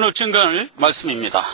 오늘 증거할 말씀입니다.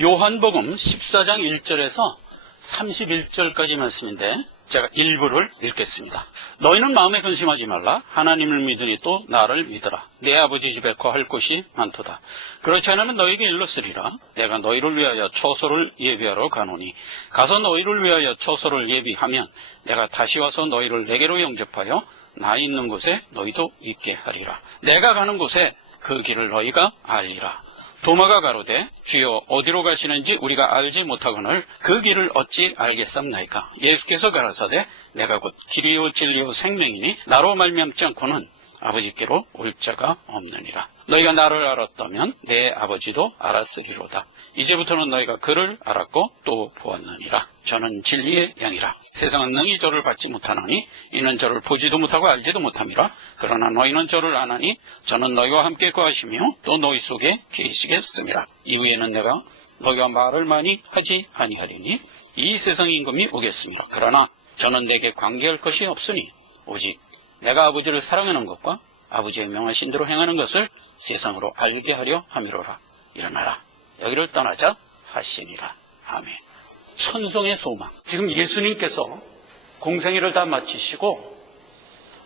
요한복음 14장 1절에서 31절까지 말씀인데 제가 일부를 읽겠습니다. 너희는 마음에 근심하지 말라. 하나님을 믿으니 또 나를 믿으라. 내 아버지 집에 거할 곳이 많도다. 그렇지 않으면 너희에게 일렀으리라. 내가 너희를 위하여 처소를 예비하러 가노니 가서 너희를 위하여 처소를 예비하면 내가 다시 와서 너희를 내게로 영접하여 나 있는 곳에 너희도 있게 하리라. 내가 가는 곳에 그 길을 너희가 알리라. 도마가 가로되 주여 어디로 가시는지 우리가 알지 못하거늘 그 길을 어찌 알겠삼나이까. 예수께서 가라사대 내가 곧 길이요 진리요 생명이니 나로 말미암지 않고는 아버지께로 올 자가 없느니라. 너희가 나를 알았다면 내 아버지도 알았으리로다. 이제부터는 너희가 그를 알았고 또 보았느니라. 저는 진리의 양이라. 세상은 능히 저를 받지 못하나니 이는 저를 보지도 못하고 알지도 못함이라. 그러나 너희는 저를 아나니 저는 너희와 함께 거하시며 또 너희 속에 계시겠음이라. 이후에는 내가 너희와 말을 많이 하지 아니하리니 이 세상 임금이 오겠습니다. 그러나 저는 내게 관계할 것이 없으니 오직 내가 아버지를 사랑하는 것과 아버지의 명하신 대로 행하는 것을 세상으로 알게 하려 함이로라. 일어나라. 여기를 떠나자 하시니라. 아멘. 천성의 소망. 지금 예수님께서 공생애를 다 마치시고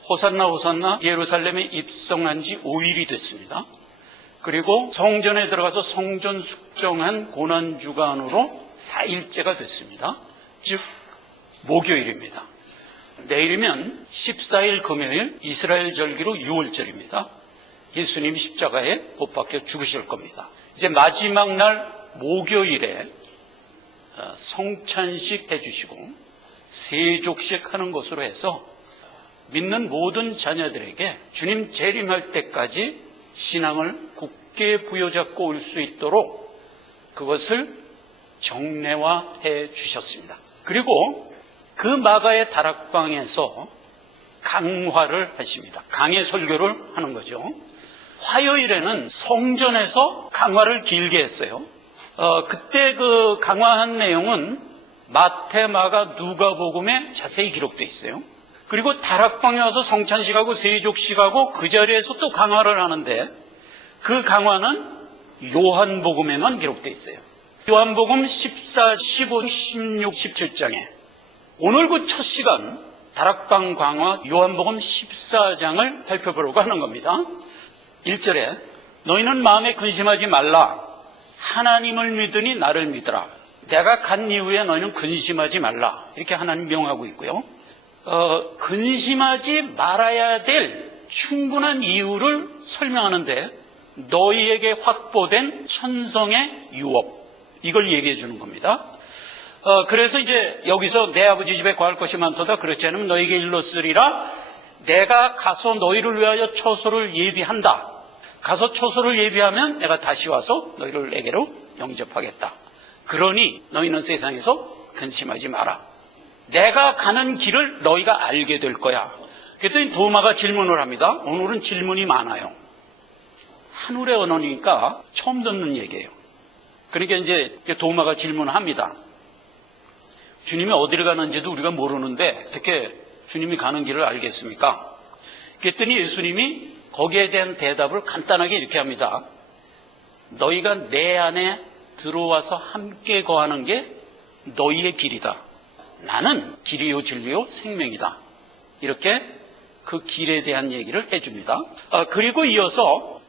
호산나 호산나 예루살렘에 입성한 지 5일이 됐습니다. 그리고 성전에 들어가서 성전 숙정한 고난주간으로 4일째가 됐습니다. 즉 목요일입니다. 내일이면 14일 금요일 이스라엘 절기로 6월절입니다. 예수님이 십자가에 못 박혀 죽으실 겁니다. 이제 마지막 날 목요일에 성찬식 해주시고 세족식 하는 것으로 해서 믿는 모든 자녀들에게 주님 재림할 때까지 신앙을 굳게 부여잡고 올 수 있도록 그것을 정례화해 주셨습니다. 그리고 그 마가의 다락방에서 강화를 하십니다. 강의 설교를 하는 거죠. 화요일에는 성전에서 강화를 길게 했어요. 그때 그 강화한 내용은 마태, 마가, 누가복음에 자세히 기록되어 있어요. 그리고 다락방에 와서 성찬식하고 세족식하고 그 자리에서 또 강화를 하는데 그 강화는 요한복음에만 기록되어 있어요. 요한복음 14, 15, 16, 17장에 오늘 그 첫 시간 다락방 강화 요한복음 14장을 살펴보려고 하는 겁니다. 1절에 너희는 마음에 근심하지 말라. 하나님을 믿으니 나를 믿으라. 내가 간 이후에 너희는 근심하지 말라. 이렇게 하나님 명하고 있고요. 근심하지 말아야 될 충분한 이유를 설명하는데 너희에게 확보된 천성의 유업, 이걸 얘기해 주는 겁니다. 그래서 이제 여기서 내 아버지 집에 거할 것이 많도다. 그렇지 않으면 너희에게 일렀으리라. 내가 가서 너희를 위하여 처소를 예비한다. 가서 처소를 예비하면 내가 다시 와서 너희를 내게로 영접하겠다. 그러니 너희는 세상에서 근심하지 마라. 내가 가는 길을 너희가 알게 될 거야. 그랬더니 도마가 질문을 합니다. 오늘은 질문이 많아요. 하늘의 언어니까 처음 듣는 얘기예요. 그러니까 이제 도마가 질문을 합니다. 주님이 어디를 가는지도 우리가 모르는데 어떻게 주님이 가는 길을 알겠습니까? 그랬더니 예수님이 거기에 대한 대답을 간단하게 이렇게 합니다. 너희가 내 안에 들어와서 함께 거하는 게 너희의 길이다. 나는 길이요 진리요 생명이다. 이렇게 그 길에 대한 얘기를 해줍니다. 그리고 이어서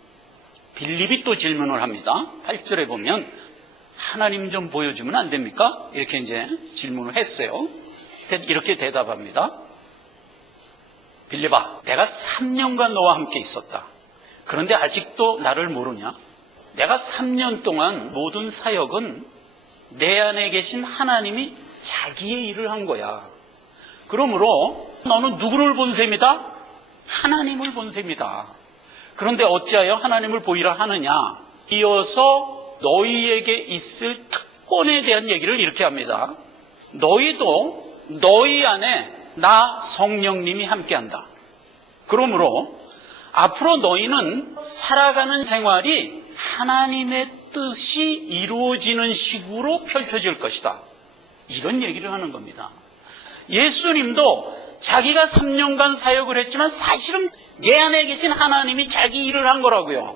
빌립이 또 질문을 합니다. 8절에 보면 하나님 좀 보여주면 안 됩니까? 이렇게 이제 질문을 했어요. 이렇게 대답합니다. 빌립아, 내가 3년간 너와 함께 있었다. 그런데 아직도 나를 모르냐? 내가 3년 동안 모든 사역은 내 안에 계신 하나님이 자기의 일을 한 거야. 그러므로 너는 누구를 본 셈이다? 하나님을 본 셈이다. 그런데 어찌하여 하나님을 보이라 하느냐? 이어서 너희에게 있을 특권에 대한 얘기를 이렇게 합니다. 너희도 너희 안에 나 성령님이 함께한다. 그러므로 앞으로 너희는 살아가는 생활이 하나님의 뜻이 이루어지는 식으로 펼쳐질 것이다. 이런 얘기를 하는 겁니다. 예수님도 자기가 3년간 사역을 했지만 사실은 내 안에 계신 하나님이 자기 일을 한 거라고요.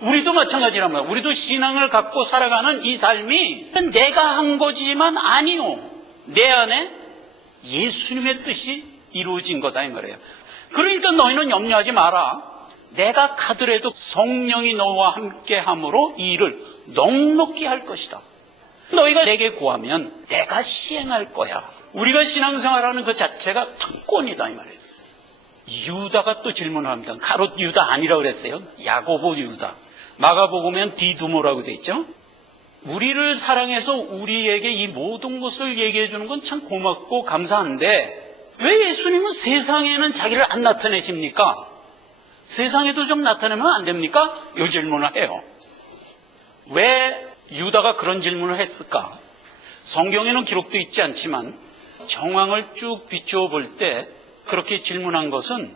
우리도 마찬가지란 말이에요. 우리도 신앙을 갖고 살아가는 이 삶이 내가 한 거지만 아니요. 내 안에 예수님의 뜻이 이루어진 거다 이 말이에요. 그러니까 너희는 염려하지 마라. 내가 가더라도 성령이 너와 함께 함으로 이 일을 넉넉히 할 것이다. 너희가 내게 구하면 내가 시행할 거야. 우리가 신앙생활하는 그 자체가 특권이다 이 말이에요. 유다가 또 질문을 합니다. 가롯 유다 아니라고 그랬어요. 야고보 유다. 마가복음엔 디두모라고 돼 있죠. 우리를 사랑해서 우리에게 이 모든 것을 얘기해 주는 건 참 고맙고 감사한데 왜 예수님은 세상에는 자기를 안 나타내십니까? 세상에도 좀 나타내면 안 됩니까? 이 질문을 해요. 왜 유다가 그런 질문을 했을까? 성경에는 기록도 있지 않지만 정황을 쭉 비추어 볼 때 그렇게 질문한 것은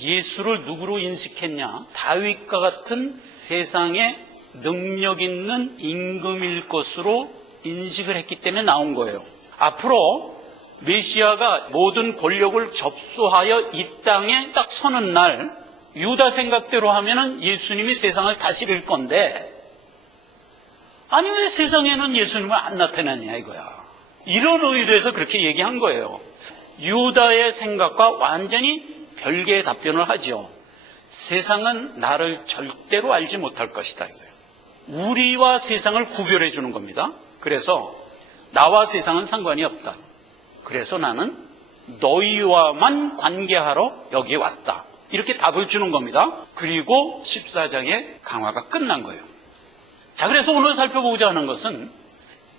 예수를 누구로 인식했냐? 다윗과 같은 세상에 능력 있는 임금일 것으로 인식을 했기 때문에 나온 거예요. 앞으로 메시아가 모든 권력을 접수하여 이 땅에 딱 서는 날 유다 생각대로 하면은 예수님이 세상을 다스릴 건데 아니 왜 세상에는 예수님을 안 나타내냐 이거야. 이런 의도에서 그렇게 얘기한 거예요. 유다의 생각과 완전히 별개의 답변을 하죠. 세상은 나를 절대로 알지 못할 것이다 이거예요. 우리와 세상을 구별해 주는 겁니다. 그래서 나와 세상은 상관이 없다. 그래서 나는 너희와만 관계하러 여기에 왔다. 이렇게 답을 주는 겁니다. 그리고 14장의 강화가 끝난 거예요. 자, 그래서 오늘 살펴보고자 하는 것은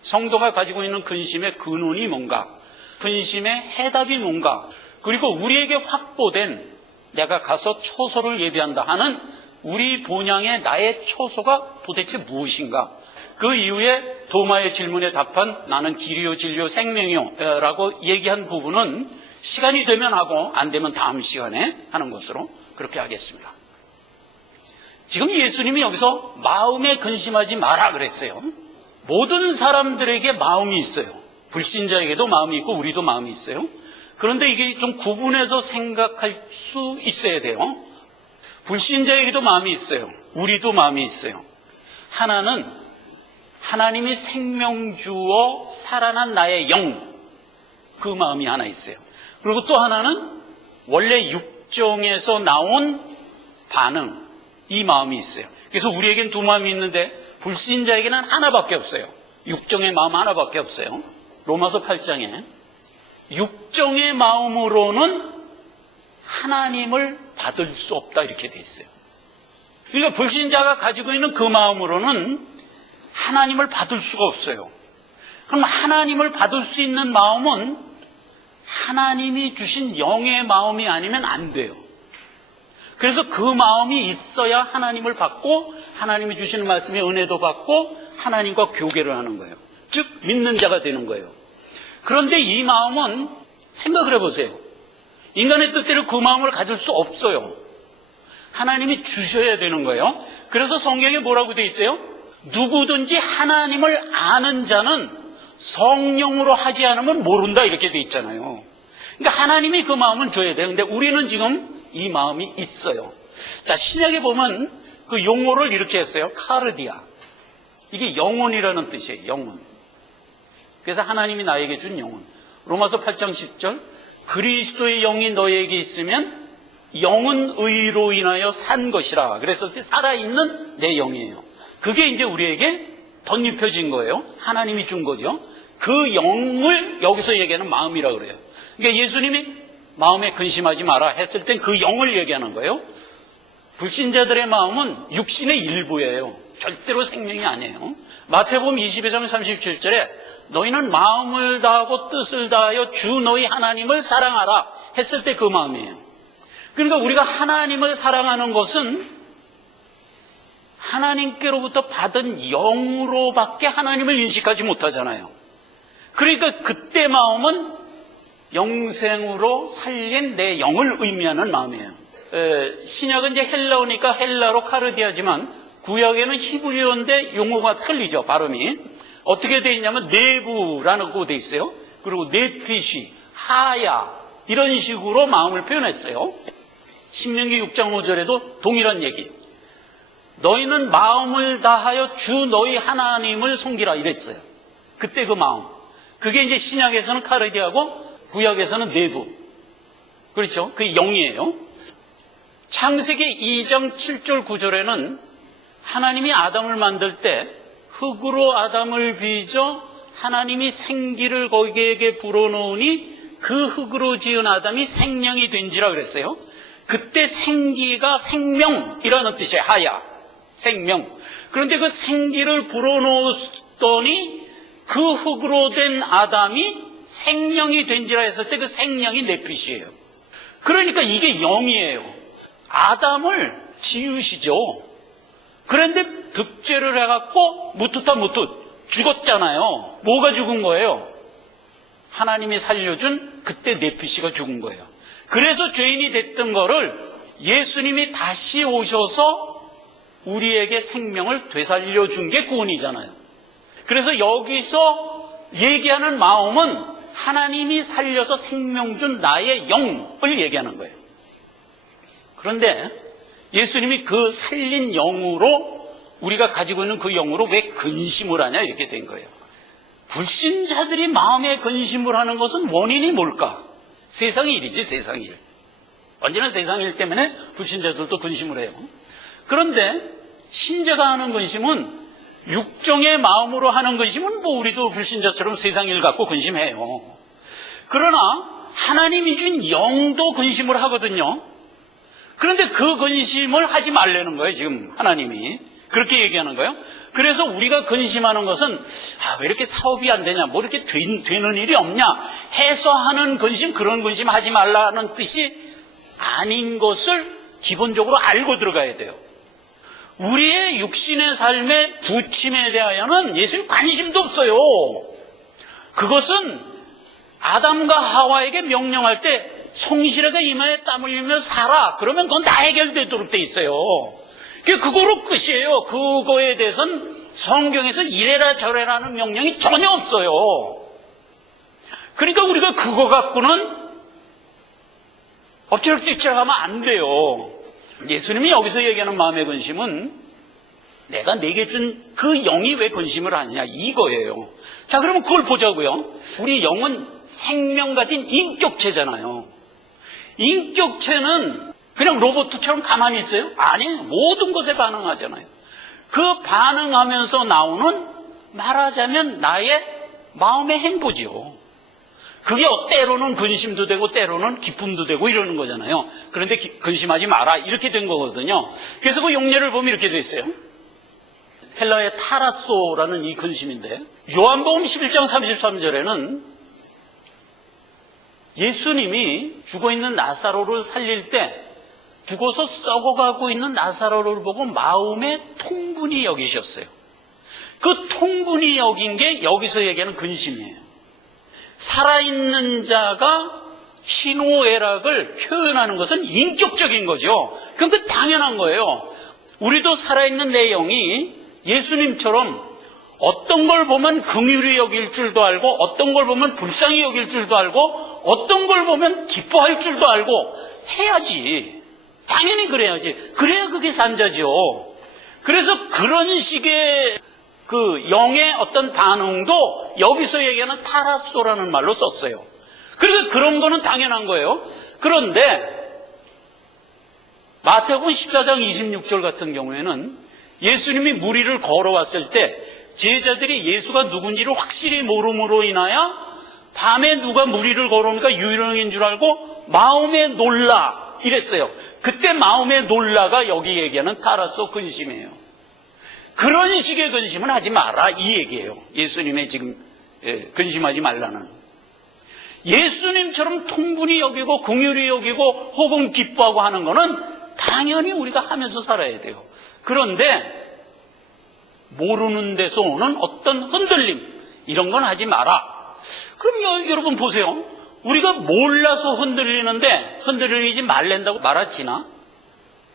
성도가 가지고 있는 근심의 근원이 뭔가, 근심의 해답이 뭔가, 그리고 우리에게 확보된 내가 가서 초소를 예비한다 하는 우리 본향의 나의 초소가 도대체 무엇인가? 그 이후에 도마의 질문에 답한 나는 길이요 진리요 생명이요 라고 얘기한 부분은 시간이 되면 하고 안 되면 다음 시간에 하는 것으로 그렇게 하겠습니다. 지금 예수님이 여기서 마음에 근심하지 마라 그랬어요. 모든 사람들에게 마음이 있어요. 불신자에게도 마음이 있고 우리도 마음이 있어요. 그런데 이게 좀 구분해서 생각할 수 있어야 돼요. 불신자에게도 마음이 있어요. 우리도 마음이 있어요. 하나는 하나님이 생명 주어 살아난 나의 영, 그 마음이 하나 있어요. 그리고 또 하나는 원래 육정에서 나온 반응, 이 마음이 있어요. 그래서 우리에겐 두 마음이 있는데 불신자에게는 하나밖에 없어요. 육정의 마음 하나밖에 없어요. 로마서 8장에 육정의 마음으로는 하나님을 받을 수 없다 이렇게 돼 있어요. 그러니까 불신자가 가지고 있는 그 마음으로는 하나님을 받을 수가 없어요. 그럼 하나님을 받을 수 있는 마음은 하나님이 주신 영의 마음이 아니면 안 돼요. 그래서 그 마음이 있어야 하나님을 받고 하나님이 주시는 말씀의 은혜도 받고 하나님과 교계를 하는 거예요. 즉 믿는 자가 되는 거예요. 그런데 이 마음은 생각을 해보세요. 인간의 뜻대로 그 마음을 가질 수 없어요. 하나님이 주셔야 되는 거예요. 그래서 성경에 뭐라고 돼 있어요? 누구든지 하나님을 아는 자는 성령으로 하지 않으면 모른다 이렇게 돼 있잖아요. 그러니까 하나님이 그 마음은 줘야 돼요. 근데 우리는 지금 이 마음이 있어요. 자, 신약에 보면 그 용어를 이렇게 했어요. 카르디아. 이게 영혼이라는 뜻이에요. 영혼. 그래서 하나님이 나에게 준 영혼. 로마서 8장 10절 그리스도의 영이 너에게 있으면 영은 의로 인하여 산 것이라. 그래서 살아있는 내 영이에요. 그게 이제 우리에게 덧입혀진 거예요. 하나님이 준 거죠. 그 영을 여기서 얘기하는 마음이라고 그래요. 그러니까 예수님이 마음에 근심하지 마라 했을 땐 그 영을 얘기하는 거예요. 불신자들의 마음은 육신의 일부예요. 절대로 생명이 아니에요. 마태복음 22장 37절에 너희는 마음을 다하고 뜻을 다하여 주 너희 하나님을 사랑하라 했을 때 그 마음이에요. 그러니까 우리가 하나님을 사랑하는 것은 하나님께로부터 받은 영으로밖에 하나님을 인식하지 못하잖아요. 그러니까 그때 마음은 영생으로 살린 내 영을 의미하는 마음이에요. 신약은 이제 헬라어니까 헬라로 카르디아지만 구약에는 히브리어인데 용어가 틀리죠. 발음이. 어떻게 돼 있냐면 내부라는 거 돼 있어요. 그리고 네피시, 하야 이런 식으로 마음을 표현했어요. 신명기 6장 5절에도 동일한 얘기. 너희는 마음을 다하여 주 너희 하나님을 섬기라 이랬어요. 그때 그 마음. 그게 이제 신약에서는 카르디아고 구약에서는 네두. 그렇죠? 그게 영이에요. 창세기 2장 7절 9절에는 하나님이 아담을 만들 때 흙으로 아담을 빚어 하나님이 생기를 거기에게 불어넣으니 그 흙으로 지은 아담이 생명이 된지라 그랬어요. 그때 생기가 생명이라는 뜻이에요. 하야, 생명. 그런데 그 생기를 불어넣었더니 그 흙으로 된 아담이 생명이 된지라 했을 때 그 생명이 네핏이에요. 그러니까 이게 영이에요. 아담을 지으시죠. 그런데 득죄를 해갖고 무투타 죽었잖아요. 뭐가 죽은 거예요? 하나님이 살려준 그때 네피시가 죽은 거예요. 그래서 죄인이 됐던 거를 예수님이 다시 오셔서 우리에게 생명을 되살려준 게 구원이잖아요. 그래서 여기서 얘기하는 마음은 하나님이 살려서 생명 준 나의 영을 얘기하는 거예요. 그런데 예수님이 그 살린 영으로 우리가 가지고 있는 그 영으로 왜 근심을 하냐 이렇게 된 거예요. 불신자들이 마음에 근심을 하는 것은 원인이 뭘까? 세상의 일이지, 세상의 일. 언제나 세상의 일 때문에 불신자들도 근심을 해요. 그런데 신자가 하는 근심은 육정의 마음으로 하는 근심은 뭐 우리도 불신자처럼 세상의 일 갖고 근심해요. 그러나 하나님이 준 영도 근심을 하거든요. 그런데 그 근심을 하지 말라는 거예요, 지금 하나님이. 그렇게 얘기하는 거예요. 그래서 우리가 근심하는 것은 왜 이렇게 사업이 안 되냐, 뭐 이렇게 되는 일이 없냐 해서 하는 근심, 그런 근심 하지 말라는 뜻이 아닌 것을 기본적으로 알고 들어가야 돼요. 우리의 육신의 삶의 부침에 대하여는 예수님 관심도 없어요. 그것은 아담과 하와에게 명령할 때 성실하게 이마에 땀 흘리며 살아, 그러면 그건 다 해결되도록 돼 있어요. 그거로 끝이에요. 그거에 대해서는 성경에서 이래라 저래라는 명령이 전혀 없어요. 그러니까 우리가 그거 갖고는 엎치락뒤치락 하면 안 돼요. 예수님이 여기서 얘기하는 마음의 근심은 내가 내게 준 그 영이 왜 근심을 하느냐 이거예요. 자, 그러면 그걸 보자고요. 우리 영은 생명 가진 인격체잖아요. 인격체는 그냥 로봇처럼 가만히 있어요? 아니에요. 모든 것에 반응하잖아요. 그 반응하면서 나오는, 말하자면 나의 마음의 행보지요. 그게 때로는 근심도 되고 때로는 기쁨도 되고 이러는 거잖아요. 그런데 근심하지 마라 이렇게 된 거거든요. 그래서 그 용례를 보면 이렇게 돼 있어요. 헬라의 타라소라는 이 근심인데, 요한복음 11장 33절에는 예수님이 죽어있는 나사로를 살릴 때 죽어서 썩어가고 있는 나사로를 보고 마음에 통분히 여기셨어요. 그 통분히 여긴 게 여기서 얘기하는 근심이에요. 살아있는 자가 희노애락을 표현하는 것은 인격적인 거죠. 그럼 그 당연한 거예요. 우리도 살아있는 내 영이 예수님처럼 어떤 걸 보면 긍휼히 여길 줄도 알고, 어떤 걸 보면 불쌍히 여길 줄도 알고, 어떤 걸 보면 기뻐할 줄도 알고 해야지. 당연히 그래야지. 그래야 그게 산자죠. 그래서 그런 식의 그 영의 어떤 반응도 여기서 얘기하는 타라소라는 말로 썼어요. 그러니까 그런 거는 당연한 거예요. 그런데 마태복음 14장 26절 같은 경우에는 예수님이 무리를 걸어왔을 때 제자들이 예수가 누군지를 확실히 모름으로 인하여 밤에 누가 무리를 걸어오니까 유령인 줄 알고 마음에 놀라 이랬어요. 그때 마음에 놀라가 여기 얘기하는 타라소 근심이에요. 그런 식의 근심은 하지 마라 이 얘기예요. 예수님의 지금 근심하지 말라는. 예수님처럼 통분히 여기고 긍휼히 여기고 혹은 기뻐하고 하는 거는 당연히 우리가 하면서 살아야 돼요. 그런데 모르는 데서 오는 어떤 흔들림 이런 건 하지 마라. 그럼 여러분 보세요. 우리가 몰라서 흔들리지 말란다고 말았지나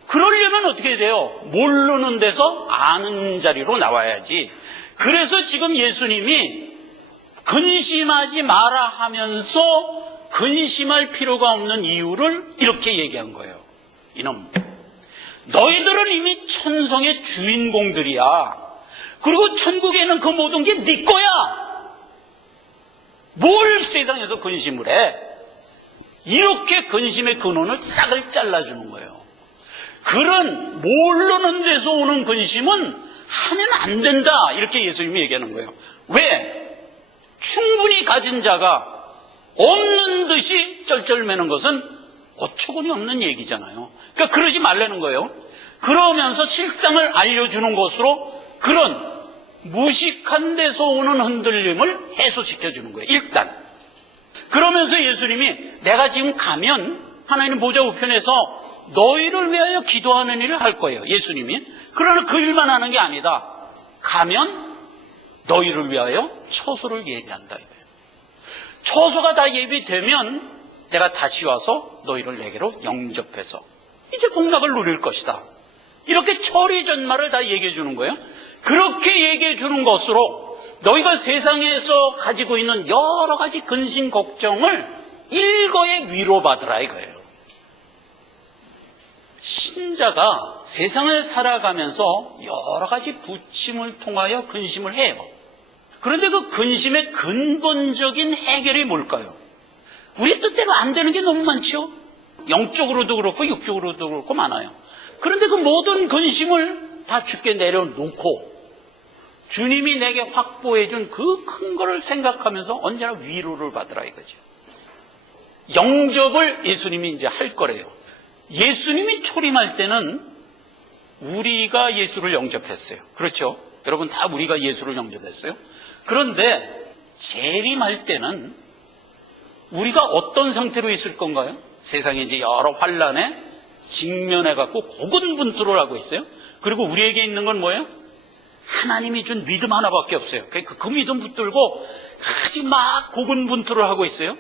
그러려면 어떻게 돼요? 모르는 데서 아는 자리로 나와야지. 그래서 지금 예수님이 근심하지 마라 하면서 근심할 필요가 없는 이유를 이렇게 얘기한 거예요. 이놈, 너희들은 이미 천성의 주인공들이야. 그리고 천국에는 그 모든 게 네 거야. 뭘 세상에서 근심을 해? 이렇게 근심의 근원을 싹을 잘라주는 거예요. 그런 모르는 데서 오는 근심은 하면 안 된다. 이렇게 예수님이 얘기하는 거예요. 왜? 충분히 가진 자가 없는 듯이 쩔쩔매는 것은 어처구니 없는 얘기잖아요. 그러니까 그러지 말라는 거예요. 그러면서 실상을 알려주는 것으로 그런 무식한 데서 오는 흔들림을 해소시켜주는 거예요. 일단. 그러면서 예수님이 내가 지금 가면 하나님 보좌 우편에서 너희를 위하여 기도하는 일을 할 거예요. 예수님이. 그러나 그 일만 하는 게 아니다. 가면 너희를 위하여 처소를 예비한다 이거예요. 처소가 다 예비되면 내가 다시 와서 너희를 내게로 영접해서 이제 복락을 누릴 것이다. 이렇게 처리전말을 다 얘기해 주는 거예요. 그렇게 얘기해 주는 것으로 너희가 세상에서 가지고 있는 여러 가지 근심 걱정을 일거에 위로받으라 이거예요. 신자가 세상을 살아가면서 여러 가지 부침을 통하여 근심을 해요. 그런데 그 근심의 근본적인 해결이 뭘까요? 우리 뜻대로 안 되는 게 너무 많죠. 영적으로도 그렇고 육적으로도 그렇고 많아요. 그런데 그 모든 근심을 다 주께 내려놓고 주님이 내게 확보해 준 그 큰 거를 생각하면서 언제나 위로를 받으라 이거죠. 영접을 예수님이 이제 할 거래요. 예수님이 초림할 때는 우리가 예수를 영접했어요. 그렇죠? 여러분 다 우리가 예수를 영접했어요. 그런데 재림할 때는 우리가 어떤 상태로 있을 건가요? 세상에 이제 여러 환란에 직면해갖고 고군분투를 하고 있어요. 그리고 우리에게 있는 건 뭐예요? 하나님이 준 믿음 하나밖에 없어요. 그 믿음 붙들고 아직 막 고군분투를 하고 있어요.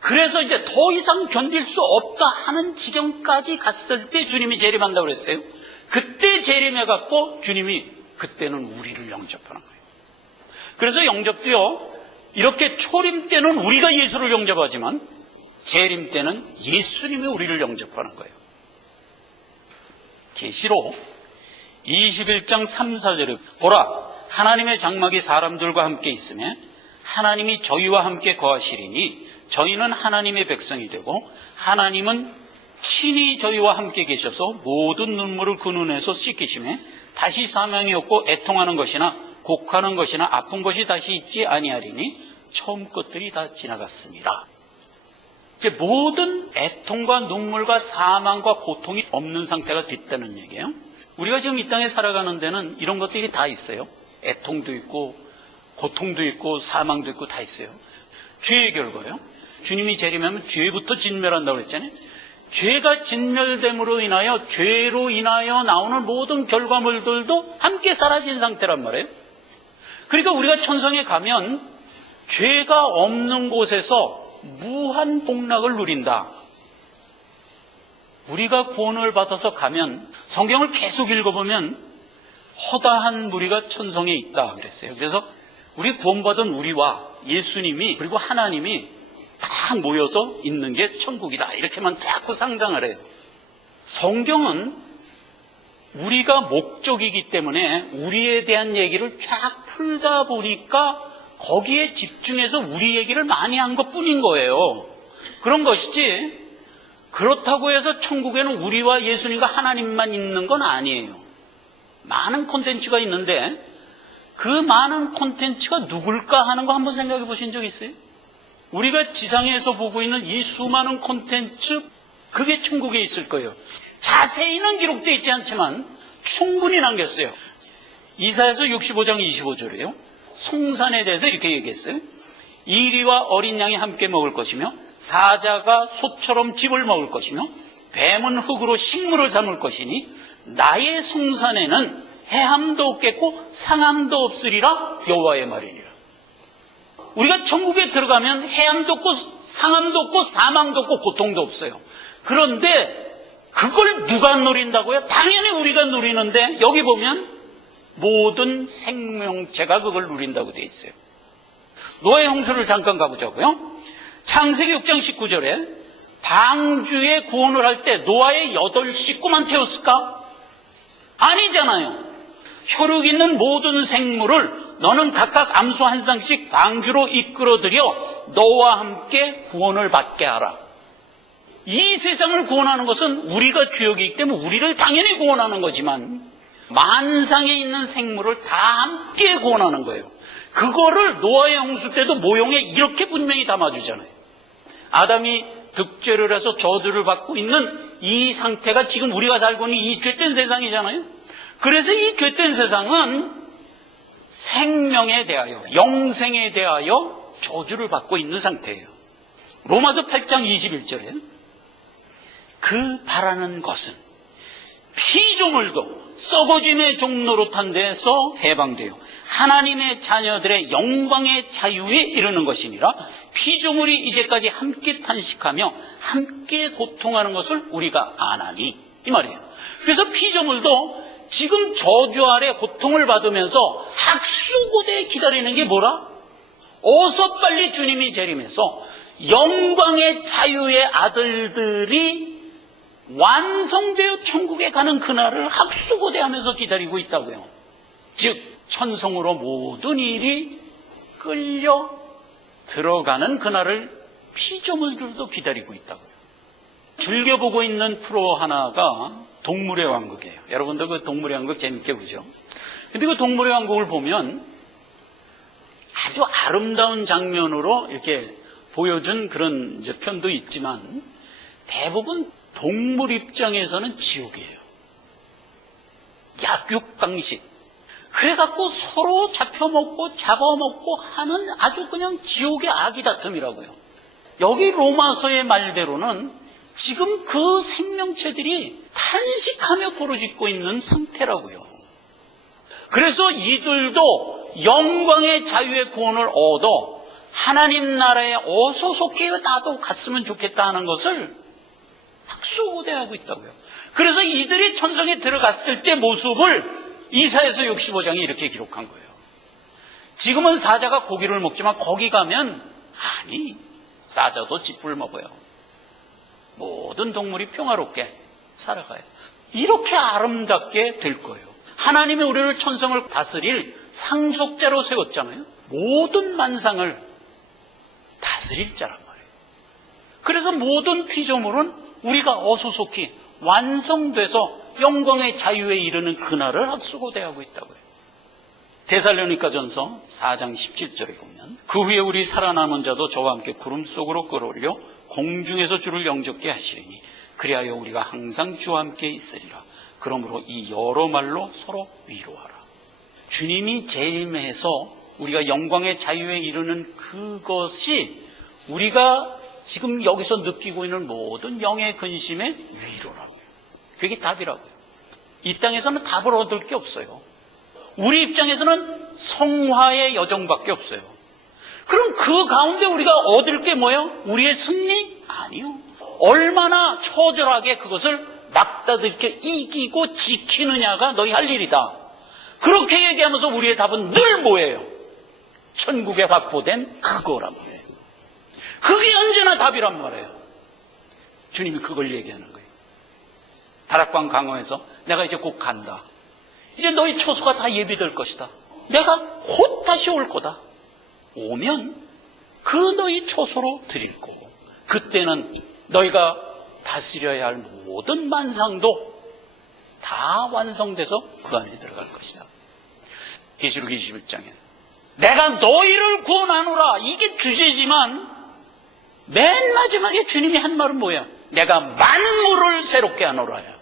그래서 이제 더 이상 견딜 수 없다 하는 지경까지 갔을 때 주님이 재림한다고 그랬어요. 그때 재림해갖고 주님이 그때는 우리를 영접하는 거예요. 그래서 영접도요, 이렇게 초림 때는 우리가 예수를 영접하지만 재림 때는 예수님이 우리를 영접하는 거예요. 계시록 21장 3, 4절에 보라 하나님의 장막이 사람들과 함께 있으며 하나님이 저희와 함께 거하시리니 저희는 하나님의 백성이 되고 하나님은 친히 저희와 함께 계셔서 모든 눈물을 그 눈에서 씻기시며 다시 사명이 없고 애통하는 것이나 곡하는 것이나 아픈 것이 다시 있지 아니하리니 처음 것들이 다 지나갔습니다. 이제 모든 애통과 눈물과 사망과 고통이 없는 상태가 됐다는 얘기예요. 우리가 지금 이 땅에 살아가는 데는 이런 것들이 다 있어요. 애통도 있고 고통도 있고 사망도 있고 다 있어요. 죄의 결과예요. 주님이 재림하면 죄부터 진멸한다고 그랬잖아요. 죄가 진멸됨으로 인하여 죄로 인하여 나오는 모든 결과물들도 함께 사라진 상태란 말이에요. 그러니까 우리가 천성에 가면 죄가 없는 곳에서 무한 복락을 누린다. 우리가 구원을 받아서 가면 성경을 계속 읽어보면 허다한 무리가 천성에 있다 그랬어요. 그래서 우리 구원받은 우리와 예수님이 그리고 하나님이 다 모여서 있는 게 천국이다 이렇게만 자꾸 상상을 해요. 성경은 우리가 목적이기 때문에 우리에 대한 얘기를 쫙 풀다 보니까 거기에 집중해서 우리 얘기를 많이 한 것뿐인 거예요. 그런 것이지 그렇다고 해서 천국에는 우리와 예수님과 하나님만 있는 건 아니에요. 많은 콘텐츠가 있는데 그 많은 콘텐츠가 누굴까 하는 거 한번 생각해 보신 적 있어요? 우리가 지상에서 보고 있는 이 수많은 콘텐츠 그게 천국에 있을 거예요. 자세히는 기록되어 있지 않지만 충분히 남겼어요. 이사야서 65장 25절이에요. 송산에 대해서 이렇게 얘기했어요. 이리와 어린 양이 함께 먹을 것이며 사자가 소처럼 짚을 먹을 것이며 뱀은 흙으로 식물을 삼을 것이니 나의 송산에는 해함도 없겠고 상함도 없으리라 여호와의 말이니라. 우리가 천국에 들어가면 해함도 없고 상함도 없고 사망도 없고 고통도 없어요. 그런데 그걸 누가 누린다고요? 당연히 우리가 누리는데 여기 보면 모든 생명체가 그걸 누린다고 되어 있어요. 노아의 홍수를 잠깐 가보자고요. 창세기 6장 19절에 방주에 구원을 할 때 노아의 8 식구만 태웠을까? 아니잖아요. 혈육 있는 모든 생물을 너는 각각 암소 한 쌍씩 방주로 이끌어들여 너와 함께 구원을 받게 하라. 이 세상을 구원하는 것은 우리가 주역이기 때문에 우리를 당연히 구원하는 거지만 만상에 있는 생물을 다 함께 구원하는 거예요. 그거를 노아의 홍수 때도 모형에 이렇게 분명히 담아주잖아요. 아담이 득죄를 해서 저주를 받고 있는 이 상태가 지금 우리가 살고 있는 이 죄된 세상이잖아요. 그래서 이 죄된 세상은 생명에 대하여, 영생에 대하여 저주를 받고 있는 상태예요. 로마서 8장 21절에 그 바라는 것은 피조물도 썩어짐의 종로로 탄 데서 해방되어 하나님의 자녀들의 영광의 자유에 이르는 것이니라. 피조물이 이제까지 함께 탄식하며 함께 고통하는 것을 우리가 아나니, 이 말이에요. 그래서 피조물도 지금 저주 아래 고통을 받으면서 학수고대에 기다리는 게 뭐라? 어서 빨리 주님이 재림해서 영광의 자유의 아들들이 완성되어 천국에 가는 그날을 학수고대하면서 기다리고 있다고요. 즉 천성으로 모든 일이 끌려 들어가는 그날을 피조물들도 기다리고 있다고요. 즐겨보고 있는 프로 하나가 동물의 왕국이에요. 여러분도 그 동물의 왕국 재밌게 보죠. 근데 그 동물의 왕국을 보면 아주 아름다운 장면으로 이렇게 보여준 그런 이제 편도 있지만 대부분 동물 입장에서는 지옥이에요. 약육강식. 그래갖고 서로 잡혀먹고 잡아먹고 하는 아주 그냥 지옥의 아기다툼이라고요. 여기 로마서의 말대로는 지금 그 생명체들이 탄식하며 부르짖고 있는 상태라고요. 그래서 이들도 영광의 자유의 구원을 얻어 하나님 나라에 어서 속히 나도 갔으면 좋겠다 하는 것을 학수고대하고 있다고요. 그래서 이들이 천성에 들어갔을 때 모습을 이사야서 65장이 이렇게 기록한 거예요. 지금은 사자가 고기를 먹지만 거기 가면 아니, 사자도 쥐뿔 먹어요. 모든 동물이 평화롭게 살아가요. 이렇게 아름답게 될 거예요. 하나님이 우리를 천성을 다스릴 상속자로 세웠잖아요. 모든 만상을 다스릴 자란 말이에요. 그래서 모든 피조물은 우리가 어수속히 완성돼서 영광의 자유에 이르는 그날을 학수고대하고 있다고요. 데살로니가전서 4장 17절에 보면 그 후에 우리 살아남은 자도 저와 함께 구름 속으로 끌어올려 공중에서 주를 영접게 하시리니 그리하여 우리가 항상 주와 함께 있으리라. 그러므로 이 여러 말로 서로 위로하라. 주님이 재림해서 우리가 영광의 자유에 이르는 그것이 우리가 지금 여기서 느끼고 있는 모든 영의 근심의 위로라고요. 그게 답이라고요. 이 땅에서는 답을 얻을 게 없어요. 우리 입장에서는 성화의 여정밖에 없어요. 그럼 그 가운데 우리가 얻을 게 뭐예요? 우리의 승리? 아니요. 얼마나 처절하게 그것을 막다들게 이기고 지키느냐가 너희 할 일이다. 그렇게 얘기하면서 우리의 답은 늘 뭐예요? 천국에 확보된 그거란 말이에요. 그게 언제나 답이란 말이에요. 주님이 그걸 얘기하는 거예요. 다락방 강화에서 내가 이제 곧 간다. 이제 너희 처소가 다 예비될 것이다. 내가 곧 다시 올 거다. 오면 그 너희 처소로 드릴 거고 그때는 너희가 다스려야 할 모든 만상도 다 완성돼서 그 안에 들어갈 것이다. 계시록 21장에 내가 너희를 구원하노라. 이게 주제지만 맨 마지막에 주님이 한 말은 뭐야? 내가 만물을 새롭게 하노라요.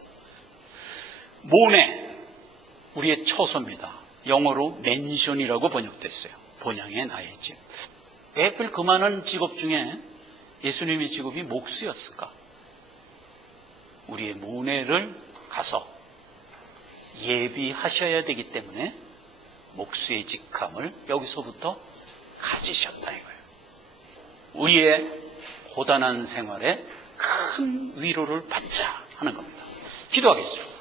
모네, 우리의 처소입니다. 영어로 맨션이라고 번역됐어요. 본향의 나의 집. 왜 하필 그 많은 직업 중에 예수님의 직업이 목수였을까? 우리의 모네를 가서 예비하셔야 되기 때문에 목수의 직함을 여기서부터 가지셨다 이거예요. 우리의 고단한 생활에 큰 위로를 받자 하는 겁니다. 기도하겠습니다.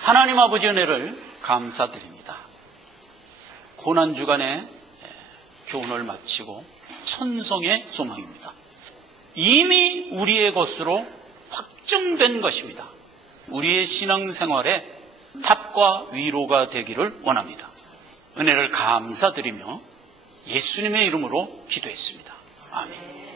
하나님 아버지 은혜를 감사드립니다. 고난주간에 교훈을 마치고 천성의 소망입니다. 이미 우리의 것으로 확정된 것입니다. 우리의 신앙생활에 탑과 위로가 되기를 원합니다. 은혜를 감사드리며 예수님의 이름으로 기도했습니다. 아멘.